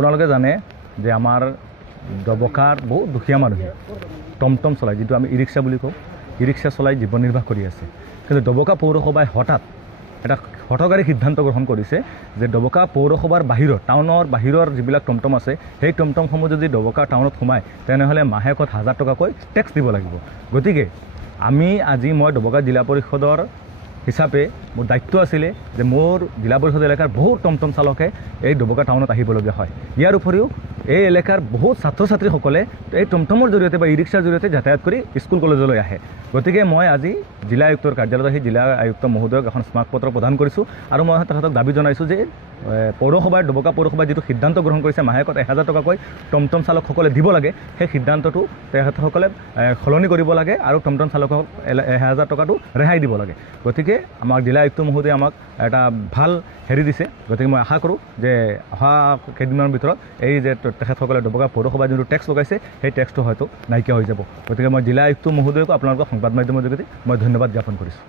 আপোনালোকে জানে যে আমাৰ ডবকাৰ বহুত দুখীয়া মানুহে টমটম চলাই, যিটো আমি ই ৰিক্সা বুলি কওঁ, ই ৰিক্সা চলাই জীৱন নিৰ্বাহ কৰি আছে। কিন্তু ডবকা পৌৰসভাই হঠাৎ এটা হঠকাৰী সিদ্ধান্ত গ্ৰহণ কৰিছে যে ডবকা পৌৰসভাৰ বাহিৰত, টাউনৰ বাহিৰৰ যিবিলাক টমটম আছে, সেই টমটমসমূহ যদি ডবকা টাউনত সোমায় তেনেহ'লে মাহেকত 1000 টকাকৈ টেক্স দিব লাগিব। গতিকে মই ডবকা জিলা পৰিষদৰ হিচাপে মোৰ দায়িত্ব আছিলে যে মোৰ জিলা পৰিষদ এলেকাৰ বহুত টমটম চালকে এই ডবকা টাউনত আহিবলগীয়া হয়। ইয়াৰ উপৰিও এই এলেকাৰ বহুত ছাত্ৰ ছাত্ৰীসকলে এই টমটমৰ জৰিয়তে বা ই ৰিক্সাৰ জৰিয়তে যাতায়াত কৰি স্কুল কলেজলৈ আহে। গতিকে মই আজি জিলা আয়ুক্তৰ কাৰ্যালয়ত আহি জিলা আয়ুক্ত মহোদয়ক এখন স্মাৰকপত্ৰ প্ৰদান কৰিছোঁ আৰু মই তেখেতক দাবী জনাইছোঁ যে পৌৰসভাৰ ডবকা পৌৰসভাই যিটো সিদ্ধান্ত গ্ৰহণ কৰিছে মাহেকত 1000 টকাকৈ টমটম চালকসকলে দিব লাগে, সেই সিদ্ধান্তটো তেখেতসকলে সলনি কৰিব লাগে আৰু টমটম চালকক 1000 টকাটো ৰেহাই দিব লাগে। গতিকে আমাক জিলা আয়ুক্ত মহোদয়ে আমাক এটা ভাল হেৰি দিছে। গতিকে মই আশা কৰোঁ যে অহা কেইদিনমানৰ ভিতৰত এই যে তেখেতসকলে ডবকা পৌৰসভাই যোনটো টেক্স লগাইছে সেই টেক্সটো হয়তো নাইকিয়া হৈ যাব। গতিকে মই জিলা আয়ুক্ত মহোদয়কো আপোনালোকক সংবাদ মাধ্যমৰ যোগেদি মই ধন্যবাদ জ্ঞাপন কৰিছোঁ।